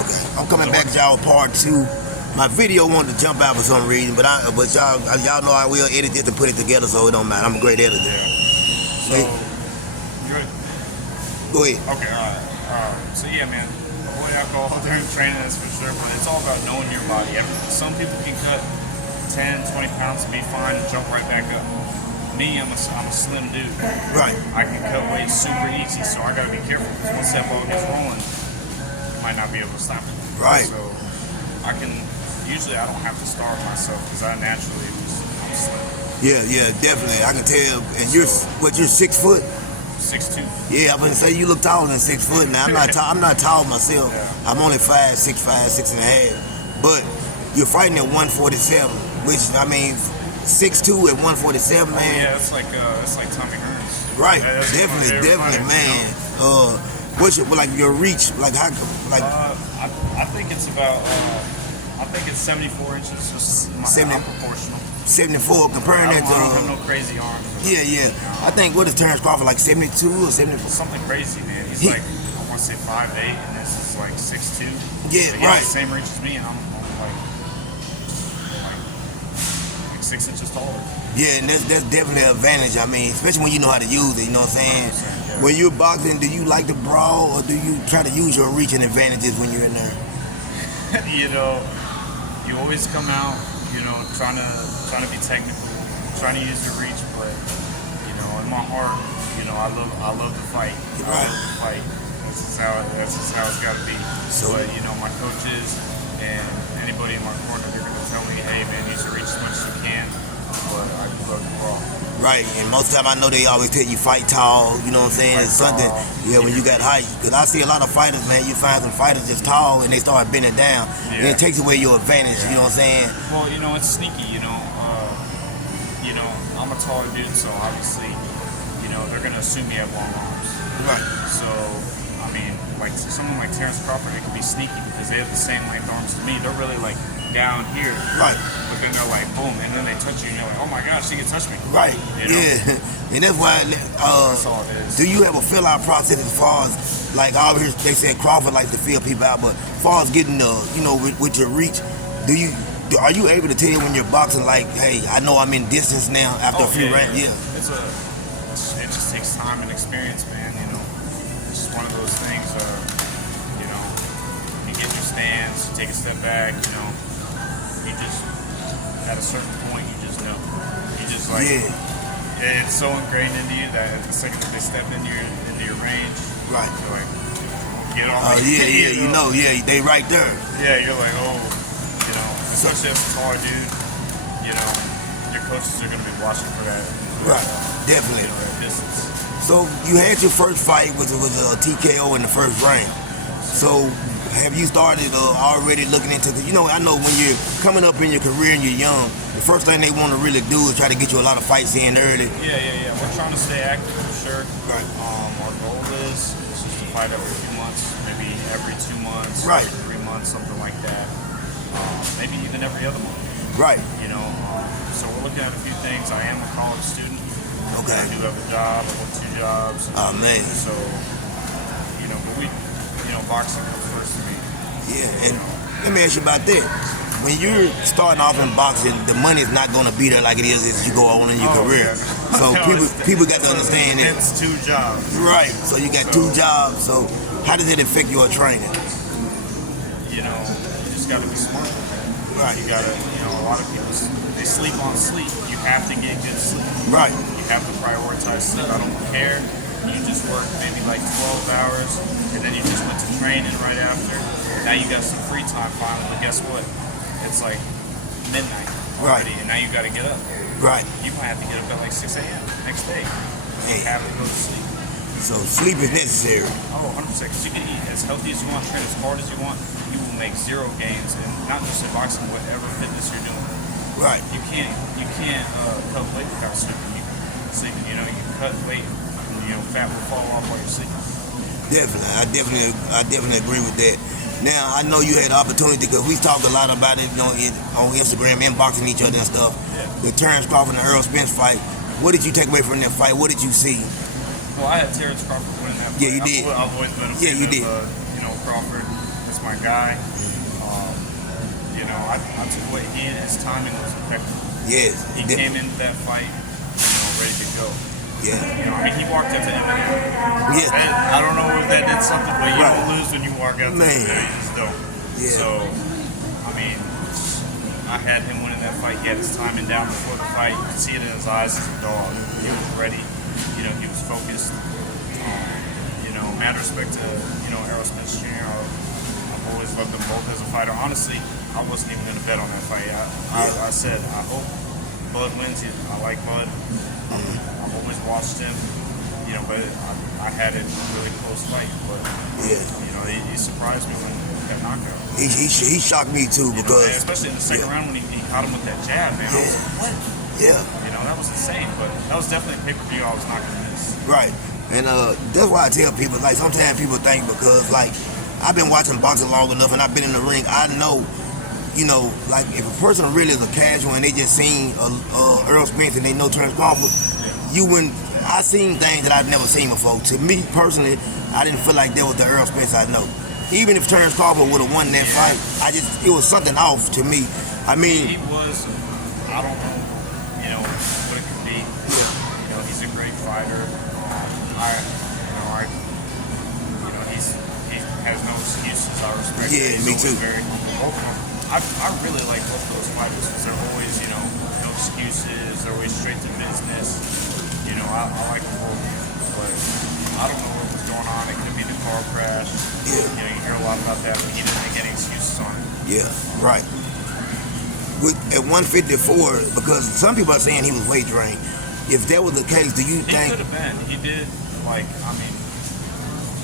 Okay, I'm coming back to y'all part 2. My video wanted to jump out for some reason, but y'all know I will edit it to put it together, so it don't matter. I'm a great editor. So, good. Go ahead. Okay, all right. So yeah, man, avoid alcohol during training, that's for sure, but it's all about knowing your body. Some people can cut 10, 20 pounds and be fine and jump right back up. Me, I'm a slim dude. Right. I can cut weight super easy, so I gotta be careful, because once that ball gets rolling, I might not be able to stop it. Right. So usually I don't have to starve myself, because I'm slim. Yeah, definitely. I can tell. And you're 6 foot? 6'2". Yeah, I'm gonna say you look taller than 6 foot. Now I'm not tall myself. Yeah. I'm only 5'6", 6.5". But you're fighting at 147, which I mean, 6'2" at 147, man. Yeah, it's like Tommy Hearns. Right, Yeah, definitely, fighter, man. You know? What's your reach? Like how? Like I think it's about. I think it's 74 inches. Just I'm proportional. 74. Comparing that to. I don't have no crazy arms. Yeah. I think what is Terrence Crawford, like 72 or 74? Something crazy, man. He's like, I want to say 5'8", and this is like 6'2". Yeah, but right. The same reach as me, and I'm like 6 inches taller. Yeah, and that's definitely an advantage. I mean, especially when you know how to use it. You know what I'm saying? Yeah. When you're boxing, do you like to brawl, or do you try to use your reach and advantages when you're in there? You always come out, trying to be technical, trying to use your reach, but in my heart, I love to fight. Right. I love to fight. That's just how it's got to be. So, but my coaches and anybody in my corner, they're gonna tell me, hey man, use your reach as much as you can. But I love to brawl. Right, and most of the time I know they always tell you fight tall, you know what I'm saying? It's something, when you got height. Because I see a lot of fighters, man, you find some fighters just tall and they start bending down. Yeah. And it takes away your advantage, you know what I'm saying? Well, it's sneaky, I'm a taller dude, so obviously, they're going to assume you have long arms. Right. So, I mean, like someone like Terrence Crawford, it can be sneaky because they have the same length arms as me. They're really like down here. Right. But then they're like, boom, and then they touch you and you're like, oh my gosh, she can touch me. Right. Yeah. And that's why, that's all it is. Do you have a fill out process as far as, like, always they said Crawford likes to fill people out, but as far as getting with your reach, are you able to tell when you're boxing, like, hey, I know I'm in distance now after a few rounds? Yeah. It just takes time and experience, man. It's just one of those things. You get your stance, you take a step back. You just at a certain point, you just know. You just like it's so ingrained into you that the second that they step into your range, right? You're like, get on. They right there. Yeah, you're like, especially as a taller dude, your coaches are gonna be watching for that. Right, definitely. Distance. So you had your first fight was a TKO in the first round. So have you started already looking into I know when you're coming up in your career and you're young, the first thing they want to really do is try to get you a lot of fights in early. Yeah. We're trying to stay active for sure. Right. Our goal is just to fight every few months, maybe every 2 months, right. Every 3 months, something like that. Maybe even every other month. Right. So we're looking at a few things. I am a college student. Okay. I do have a job. I work 2 jobs. Oh man. So, but boxing comes first to me. Yeah, and let me ask you about that. When you're starting off in boxing, the money's not going to be there like it is as you go on in your career. Yeah. So people got to understand that. It's 2 jobs. Right. So you got 2 jobs. So how does it affect your training? You just got to be smart with that. Right. You got to, a lot of people, they sleep on sleep. You have to get good sleep. Right. You have to prioritize sleep. I don't care. You just work maybe like 12 hours, and then you just went to training right after. Now you got some free time finally, but guess what? It's like midnight already, and now you got to get up. Right. You might have to get up at like 6 a.m. next day. You have to go to sleep. So sleep is necessary. Oh, 100%. Because you can eat as healthy as you want, train as hard as you want. You will make 0 gains, and not just in boxing, whatever fitness you're doing. Right. You can't cut weight without sleeping. You cut weight, fat will fall off while you're sleeping. Definitely. I definitely agree with that. Now, I know you had the opportunity, because we talked a lot about it on Instagram, inboxing each other and stuff. Yeah. The Terrence Crawford and Earl Spence fight. What did you take away from that fight? What did you see? Well, I had Terrence Crawford winning that fight. Yeah, you did. I've always been a fan of Crawford. It's That's my guy. You know, I took what his timing was impeccable. Yes. He came into that fight, ready to go. Yeah. You know, I mean, he walked out to Eminem. Yeah. I don't know if that did something, but you Right. don't lose when you walk out to Eminem. You just don't. Yeah. So, I mean, I had him winning that fight. He had his timing down before the fight. You could see it in his eyes as a dog. He was ready. You know, he was focused. Mad respect to, Errol Spence Jr. I've always loved them both as a fighter. Honestly, I wasn't even going to bet on that fight. I said, I hope Bud wins. I like Bud. I've always watched him, but I had it a really close fight. But, he surprised me when that knockout. He shocked me too because especially in the second round when he caught him with that jab, man. I was like, what? Yeah. That was insane. But that was definitely a pay-per-view I was not going to miss. Right. And that's why I tell people, like, sometimes people think because, like, I've been watching boxing long enough and I've been in the ring, I know, like, if a person really is a casual and they just seen Errol Spence and they know Terrence Crawford, I seen things that I've never seen before. To me, personally, I didn't feel like that was the Errol Spence I know. Even if Terrence Crawford would have won that fight, it was something off to me. I mean... He was, I don't know, what it could be. He's a great fighter. He has no excuses. I respect him. Yeah, me too. Very humble. Both of them. I really like both of those fighters because they're always, no excuses. They're always straight to business. I like them both. But I don't know what was going on. It could be the car crash. Yeah. You hear a lot about that, but he didn't make any excuses on it. Yeah, right. At 154, because some people are saying he was weight drained. If that was the case, do you think... He could have been. He did,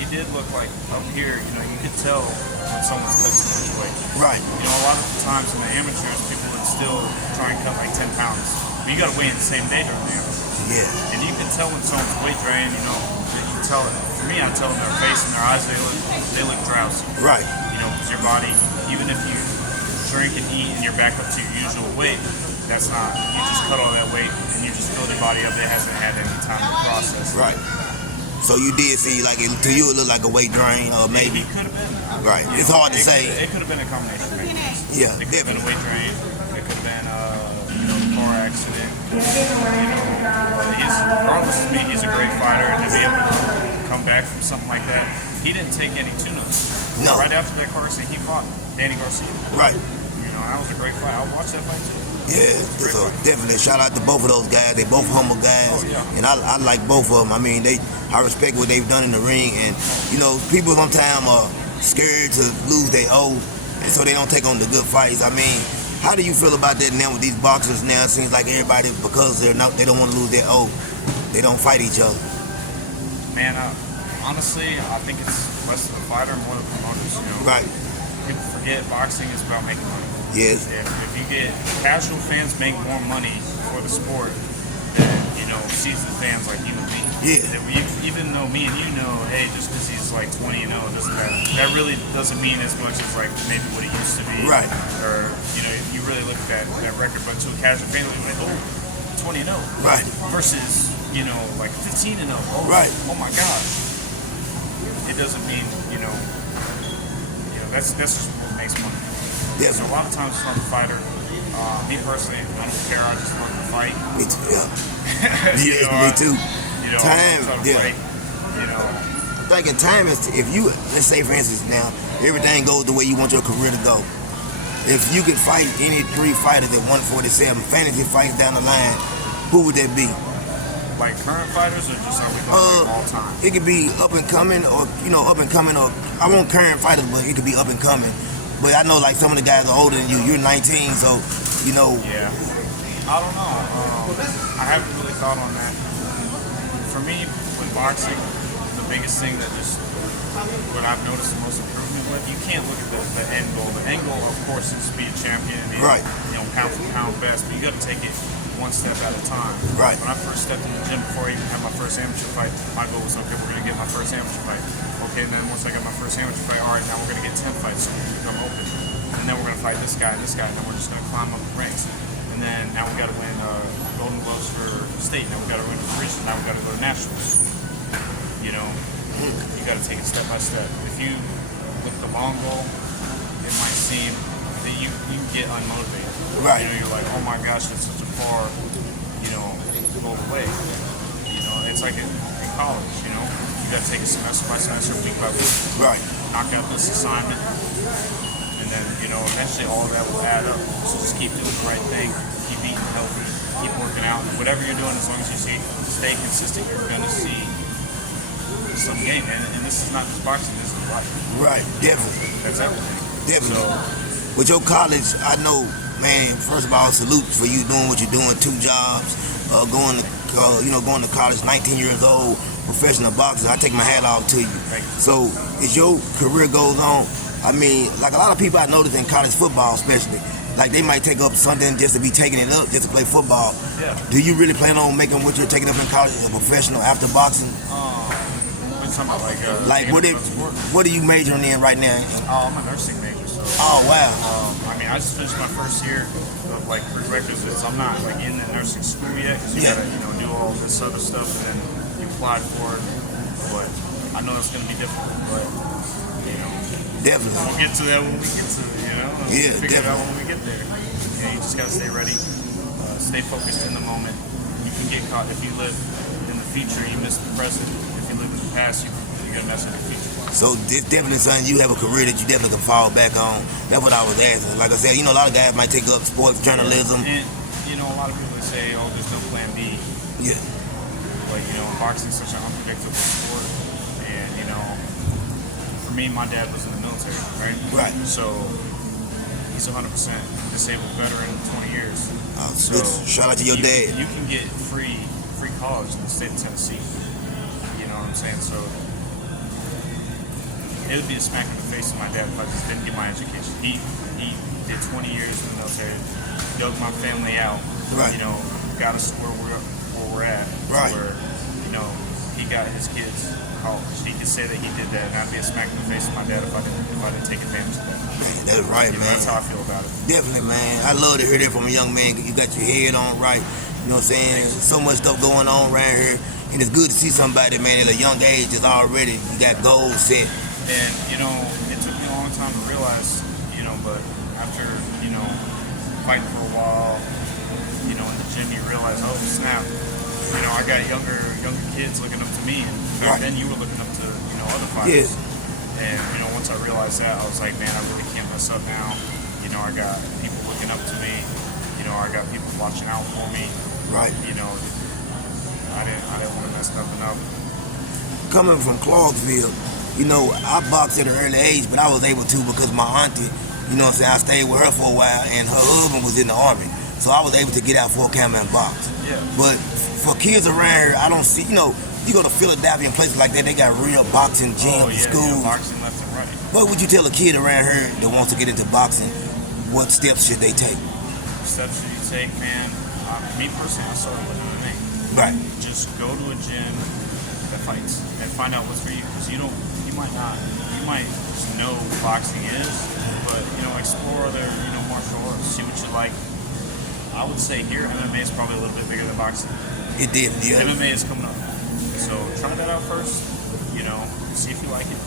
he did look like up here, you could tell when someone's cut too much weight. Right. A lot of the times in the amateurs, people would still try and cut like 10 pounds. But you got to weigh in the same day during the amateurs. Yeah. And you can tell when someone's weight drained, you can tell it. For me, I tell them their face and their eyes, they look drowsy. Right. Because your body, even if you drink and eat and you're back up to your usual weight, that's not, you just cut all that weight and you just fill your body up. It hasn't had any time to process. Right. So you did see, like, to you it looked like a weight drain, or maybe. It could have been. Right. It's hard to say. It could have been a combination of things. Yeah, It could have been a weight drain. It could have been, a car accident. Regardless of me, he's a great fighter, and to be able to come back from something like that, he didn't take any tune-ups. No. Right after that car accident, he fought Danny Garcia. Right. That was a great fight. I'll watch that fight too. Yeah, so definitely shout out to both of those guys. They both humble guys, and I like both of them. I mean, I respect what they've done in the ring, and people sometimes are scared to lose their O, and so they don't take on the good fights. I mean, how do you feel about that now with these boxers? Now it seems like everybody, because they don't want to lose their O, they don't fight each other. Man, honestly, I think it's less of the fighter, more the promoters. Right. People forget boxing is about making money. Yes. If you get casual fans make more money for the sport than seasoned fans like you and me. Yeah. Even though me and you know, hey, just because he's like 20-0, that really doesn't mean as much as like maybe what he used to be. Right. Or you really look at that record, but to a casual fan, they're like, oh, 20-0. Right. Versus like 15-0. Oh, right. Oh my gosh. It doesn't mean that's just what makes money. Yeah. So a lot of times from a fighter, me personally, I don't care. I just love to fight. Me too. Yeah. Me too. Time. Fight, I'm thinking time is, if you, let's say for instance now, everything goes the way you want your career to go. If you could fight any 3 fighters at 147, fantasy fights down the line, who would that be? Like current fighters, or just are we going all time? It could be up and coming, or or I want current fighters, but it could be up and coming. But I know like some of the guys are older than you. You're 19, so Yeah, I don't know. I haven't really thought on that. For me, with boxing, the biggest thing that what I've noticed the most improvement with, you can't look at the end goal. The end goal, of course, is to be a champion, and, right? Pound for pound best. But you got to take it one step at a time. Right. When I first stepped in the gym before I even had my first amateur fight, my goal was, okay, we're going to get my first amateur fight. Okay, and then once I got my first amateur fight, all right, now we're going to get 10 fights so we can become open. And then we're going to fight this guy, and then we're just going to climb up the ranks. And then now we got to win Golden Gloves for state. Now we got to win for regions. Now we got to go to nationals. You got to take it step by step. If you look at the long goal, it might seem that you get unmotivated. Right. You know, you're like, oh my gosh, it's such a far, go away. It's like in college, you got to take it semester by semester, week by week. Right. Knock out this assignment, and then, eventually all of that will add up. So just keep doing the right thing, keep eating healthy, keep working out. Whatever you're doing, as long as you stay consistent, you're going to see some gain. And this is not just boxing, this is life. Right, definitely. That's everything. Definitely. So, with your college, I know, man, first of all, salute for you doing what you're doing, 2 jobs, going to college, 19 years old, professional boxer. I take my hat off to you. So as your career goes on, I mean, like a lot of people I notice in college football especially, like they might take up something just to be taking it up, just to play football. Yeah. Do you really plan on making what you're taking up in college a professional after boxing? Like what are you majoring in right now? Oh, I'm a nursing major, so. Oh, wow. I just finished my first year of prerequisites. I'm not in the nursing school yet because you gotta do all this other stuff and then you applied for it. But I know it's gonna be difficult, but definitely we'll get to that when we get to it. Yeah, figure it out definitely. when we get there. You just gotta stay ready, stay focused in the moment. You can get caught if you live in the future, you miss the present. If you live in the past, you're gonna mess with the future. So this definitely something you have a career that you definitely can fall back on. That's what I was asking. Like I said, a lot of guys might take up sports journalism. And a lot of people say, "Oh, there's no plan B." Yeah. But boxing is such an unpredictable sport, and for me, my dad was in the military, right? Right. So he's 100% disabled veteran, 20 years. So shout out to your dad. You can get free college in the state of Tennessee. You know what I'm saying? So it would be a smack in the face of my dad if I just didn't get my education. He did 20 years in the military, dug my family out. Right. Got us to where we're at. Right. Where he got his kids college. He could say that he did that, and I'd be a smack in the face of my dad if I didn't take advantage of that. Man, that's right, man. That's how I feel about it. Definitely, man. I love to hear that from a young man. You got your head on right. You know what I'm saying? So much stuff going on around here. And it's good to see somebody, man, at a young age is already, you got goals set. And, it took me a long time to realize, but after, fighting for a while, in the gym, you realize, oh, snap. I got younger kids looking up to me, and back then you were looking up to, other fighters. Yeah. And, once I realized that, I was like, man, I really can't mess up now. I got people looking up to me. I got people watching out for me. Right. I didn't want to mess nothing up. Coming from Clarksville, I boxed at an early age, but I was able to because my auntie, I stayed with her for a while, and her husband was in the Army. So I was able to get out for a camp and box. Yeah. But for kids around here, I don't see, you go to Philadelphia and places like that, they got real boxing gyms, schools. Yeah, boxing left and right. What would you tell a kid around here that wants to get into boxing? What steps should they take? Steps should you take, man? Me personally, I started with MMA. Right. Just go to a gym that fights and find out what's for you. Because you might just know what boxing is, but explore other martial arts, see what you like. I would say here MMA is probably a little bit bigger than boxing. It did, yeah. MMA is coming up, so try that out first. See if you like it.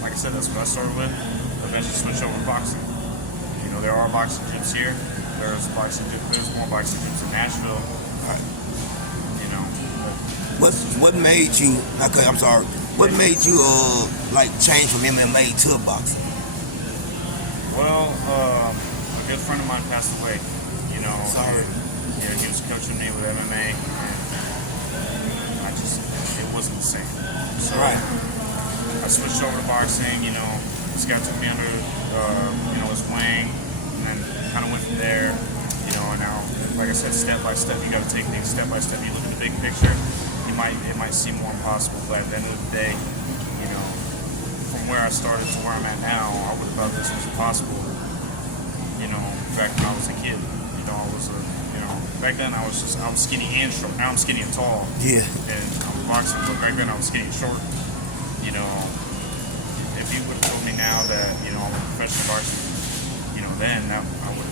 Like I said, that's what I started with. Eventually switch over to boxing. There are boxing gyms here. There's more boxing gyms in Nashville. Right. What made you? Okay, I'm sorry. What made you change from MMA to boxing? Well, a good friend of mine passed away. Sorry. He was coaching me with MMA, and it wasn't the same. So right. I switched over to boxing. This guy took me under his wing, and then kind of went from there. And now, like I said, step by step, you got to take things step by step. You look at the big picture. It might seem more impossible, but at the end of the day, from where I started to where I'm at now, I would have thought this was impossible. Back when I was a kid, I was back then I was skinny and short. Now I'm skinny and tall. Yeah. And I'm boxing, but back then I was skinny and short. If you would have told me now that I'm a professional boxer, then I would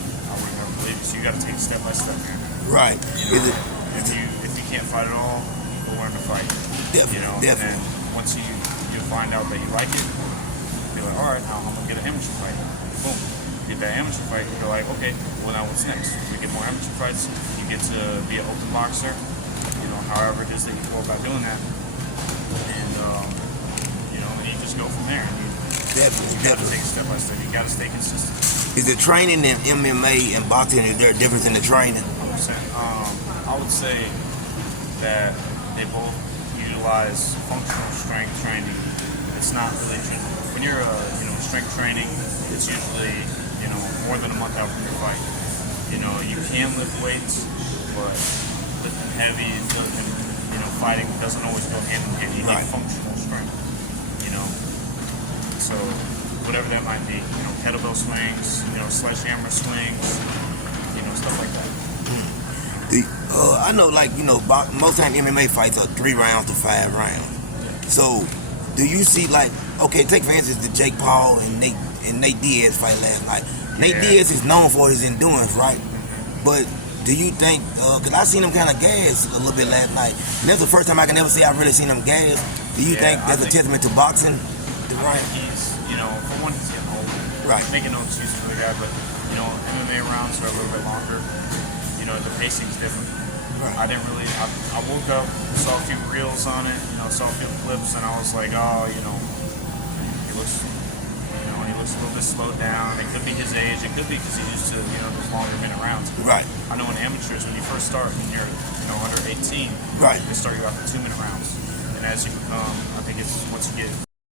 never believe it. So you got to take it step by step, man. Right. If you can't fight at all, go learn to fight. Definitely. And then once you find out that you like it, you're like, all right, now I'm gonna get an amateur fight. Boom, get that amateur fight. You're like, okay, well now what's next? We get more amateur fights. You get to be an open boxer. You know, however it is that you go about doing that, and you know, and you just go from there. And you gotta take it step by step. You gotta stay consistent. Is the training in MMA and boxing, is there a difference in the training? 100%. I would say that they both utilize functional strength training. It's not really when you're you know, strength training. It's usually, you know, more than a month out from your fight. You know, you can lift weights, but lifting heavy and you know, fighting doesn't always go hand in hand. You need functional strength. You know, so whatever that might be. You know, kettlebell swings. You know, sledgehammer swings. You know, stuff like that. I know, like, you know, most time MMA fights are 3 rounds to 5 rounds. So, do you see, like, okay, take for instance the Jake Paul and Nate Diaz fight last night. Nate Diaz is known for his endurance, right? But do you think, because I seen him kind of gas a little bit last night, and that's the first time I can ever say I've really seen him gas. Do you think that's a testament to boxing? I think he's, you know, for one, he's getting older. Right. Making no excuses for the guy, but, you know, MMA rounds are a little bit longer. You know, the pacing's different. Right. I didn't really, I woke up, saw a few reels on it, you know, saw a few clips, and I was like, oh, you know, he looks a little bit slowed down. It could be his age. It could be because he's used to, you know, those longer minute rounds. Right. I know in amateurs, when you first start, when you're, you know, under 18, right, they start you off with 2-minute rounds. And as you become, I think it's once you get